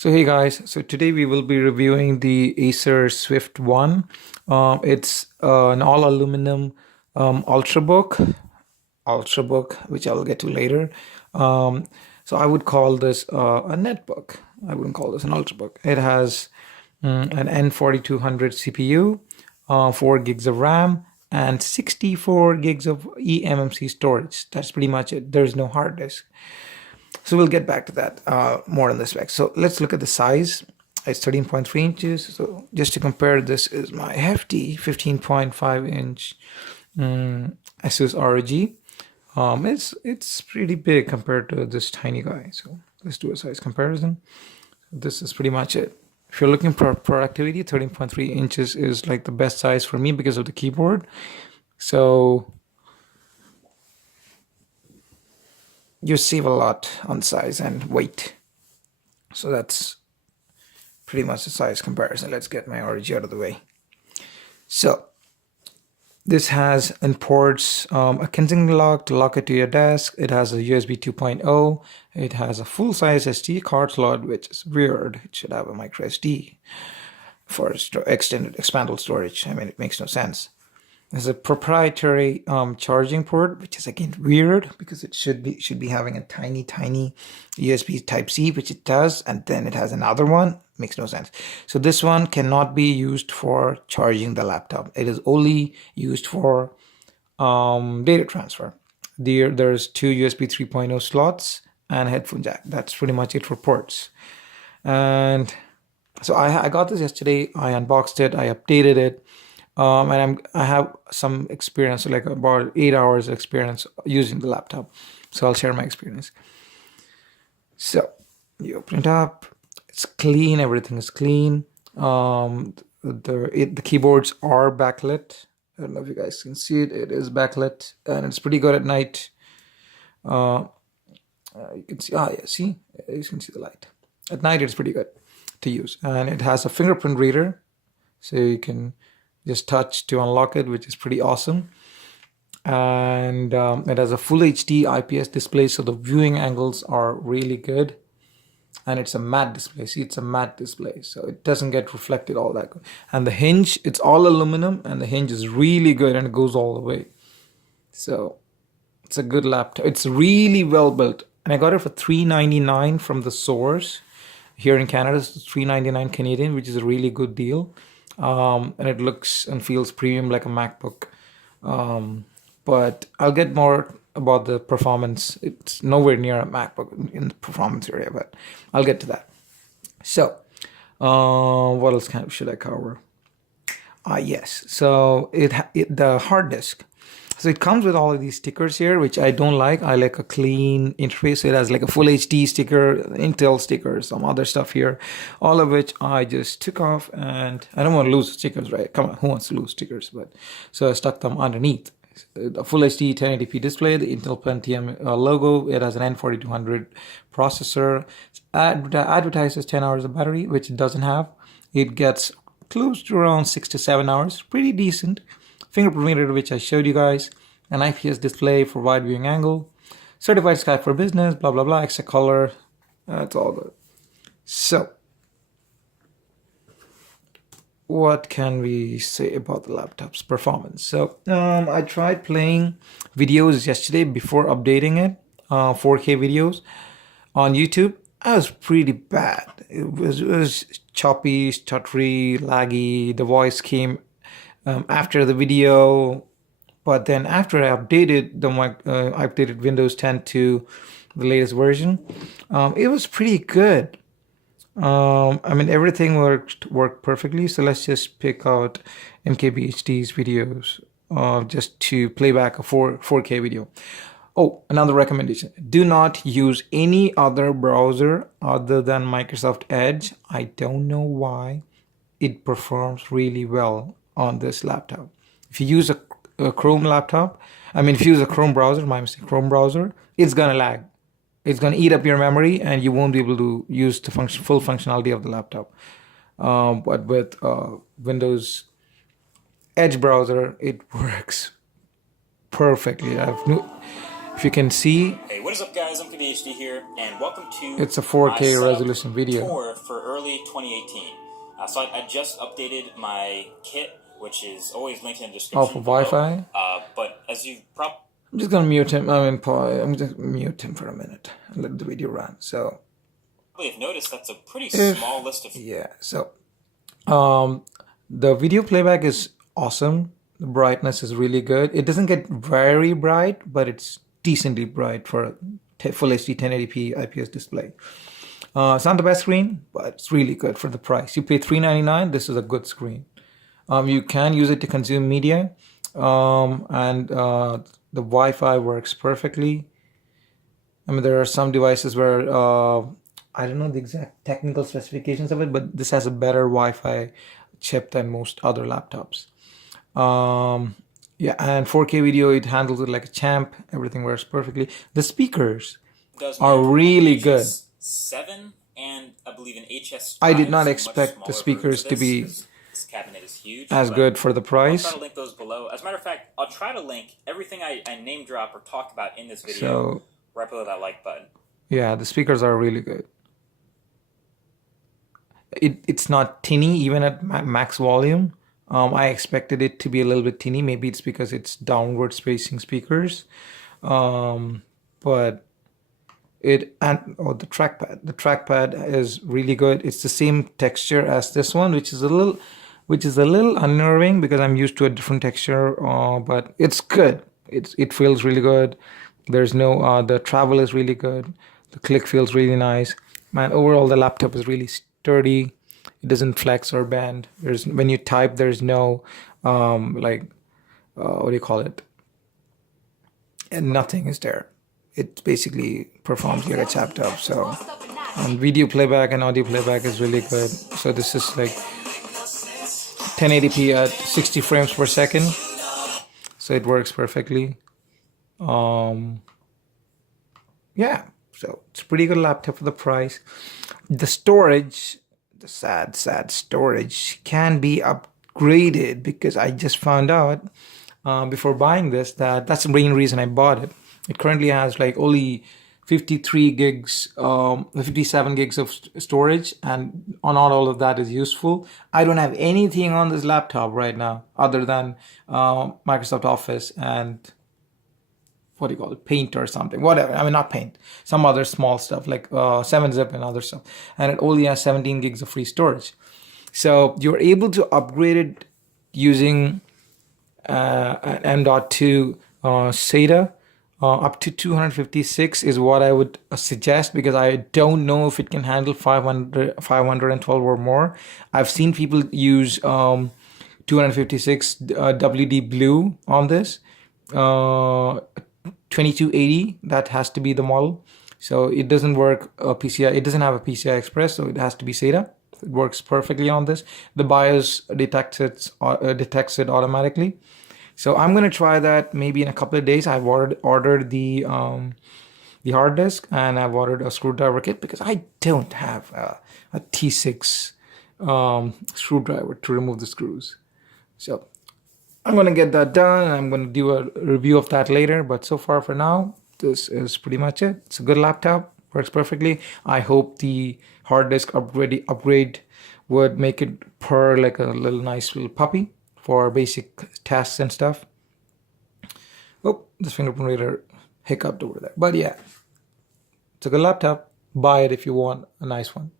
So hey guys, so today we will be reviewing the Acer Swift 1. It's an all aluminum ultrabook, which I'll get to later. Um, so I would call this a netbook. I wouldn't call this an ultrabook. It has an N4200 CPU, 4 gigs of RAM, and 64 gigs of eMMC storage. That's pretty much it. There's no hard disk. So we'll get back to that more in the specs. So let's look at the size. It's 13.3 inches. So just to compare, this is my hefty 15.5-inch Asus ROG. It's pretty big compared to this tiny guy. So let's do a size comparison. This is pretty much it. If you're looking for productivity, 13.3 inches is like the best size for me because of the keyboard. So you save a lot on size and weight. So that's pretty much the size comparison. Let's get my ROG out of the way. So this has in ports a Kensington lock to lock it to your desk. It has a USB 2.0. It has a full-size SD card slot, which is weird. It should have a micro SD for extended expandable storage. I mean, it makes no sense. There's a proprietary charging port, which is again weird because it should be having a tiny USB Type-C, which it does, and then it has another one. Makes no sense. So this one cannot be used for charging the laptop. It is only used for data transfer. There's two USB 3.0 slots and a headphone jack. That's pretty much it for ports. And so I got this yesterday. I unboxed it. I updated it. And I have some experience, like about 8 hours experience using the laptop. So I'll share my experience. So you open it up. It's clean. Everything is clean. The keyboards are backlit. I don't know if you guys can see it. It is backlit, and it's pretty good at night. You can see. Yeah, see, you can see the light. At night, it's pretty good to use, and it has a fingerprint reader, so you can just touch to unlock it, which is pretty awesome. And it has a full HD IPS display, so the viewing angles are really good. And it's a matte display. See, it's a matte display, so it doesn't get reflected all that good. And the hinge, it's all aluminum, and the hinge is really good, and it goes all the way. So it's a good laptop. It's really well built, and I got it for $399 from the source. Here in Canada, it's $399 Canadian, which is a really good deal. And it looks and feels premium like a MacBook. But I'll get more about the performance. It's nowhere near a MacBook in the performance area, but I'll get to that. So, what else should I cover? Yes. So the hard disk. So it comes with all of these stickers here, which I don't like. I like a clean interface. It has like a full HD sticker, Intel sticker, some other stuff here, all of which I just took off, and I don't want to lose stickers, right? Come on, who wants to lose stickers? But so I stuck them underneath. The full HD 1080p display, the Intel Pentium logo. It has an N4200 processor. Advertises 10 hours of battery, which it doesn't have. It gets close to around 6 to 7 hours. Pretty decent. Fingerprint reader, which I showed you guys, an IPS display for wide viewing angle, certified Skype for business, blah blah blah, extra color. That's all good. So, what can we say about the laptop's performance? So, I tried playing videos yesterday before updating it, 4K videos on YouTube. That was pretty bad. It was choppy, stuttery, laggy. The voice came after the video, but then after I updated I updated Windows 10 to the latest version, it was pretty good. I mean, everything worked perfectly. So let's just pick out MKBHD's videos just to play back a 4K video. Oh, another recommendation. Do not use any other browser other than Microsoft Edge. I don't know why. It performs really well on this laptop. If you use a Chrome laptop, if you use a Chrome browser, my mistake, Chrome browser, it's gonna lag. It's gonna eat up your memory, and you won't be able to use the full functionality of the laptop. But with Windows Edge browser, it works perfectly. If If you can see, hey, what is up guys, I'm KBHD here, and welcome to it's a 4K my resolution video. tour for early 2018. So I just updated my kit, which is always linked in the description For below. Wi-Fi. But as you probably... I'm just gonna mute him. I'm just mute him for a minute and let the video run. So have noticed that's a pretty small list of... Yeah, so the video playback is awesome. The brightness is really good. It doesn't get very bright, but it's decently bright for a full HD 1080p IPS display. It's not the best screen, but it's really good for the price. You pay $399. This is a good screen. You can use it to consume media, and the Wi-Fi works perfectly. I mean, there are some devices where I don't know the exact technical specifications of it, but this has a better Wi-Fi chip than most other laptops. Yeah, and 4K video, it handles it like a champ. Everything works perfectly. The speakers are really good. 7 and I believe an HS5. I did not expect the speakers to be this cabinet is huge, as good for the price. I'll try to link those below. As a matter of fact, I'll try to link everything I name drop or talk about in this video right below that like button. Yeah, the speakers are really good. It's not tinny even at max volume. I expected it to be a little bit tinny. Maybe it's because it's downward spacing speakers. But the trackpad. The trackpad is really good. It's the same texture as this one, which is a little unnerving because I'm used to a different texture. But it's good. It feels really good. There's no the travel is really good. The click feels really nice. Man, overall the laptop is really sturdy. It doesn't flex or bend. When you type, there's no what do you call it? And nothing is there. It basically performs like a laptop. So video playback and audio playback is really good. So this is like 1080p at 60 frames per second. So it works perfectly. Yeah, so it's a pretty good laptop for the price. The storage, the sad storage, can be upgraded because I just found out before buying this that's the main reason I bought it. It currently has like only 53 gigs, 57 gigs of storage, and not all of that is useful. I don't have anything on this laptop right now other than Microsoft Office and what do you call it, Paint or something, whatever. I mean, not Paint, some other small stuff like 7-zip and other stuff. And it only has 17 gigs of free storage. So you're able to upgrade it using an m.2 SATA. Up to 256 is what I would suggest, because I don't know if it can handle 512 or more. I've seen people use 256 WD Blue on this. 2280, that has to be the model. So it doesn't work PCI. It doesn't have a PCI Express, so it has to be SATA. It works perfectly on this. The BIOS detects it automatically. So I'm gonna try that maybe in a couple of days. I've ordered the hard disk, and I've ordered a screwdriver kit because I don't have a T6 screwdriver to remove the screws. So I'm gonna get that done, and I'm gonna do a review of that later. But so far for now, this is pretty much it. It's a good laptop, works perfectly. I hope the hard disk upgrade would make it purr like a little nice little puppy for basic tasks and stuff. Oh, this Fingerprint Reader hiccuped over there. But yeah, it's a good laptop. Buy it if you want a nice one.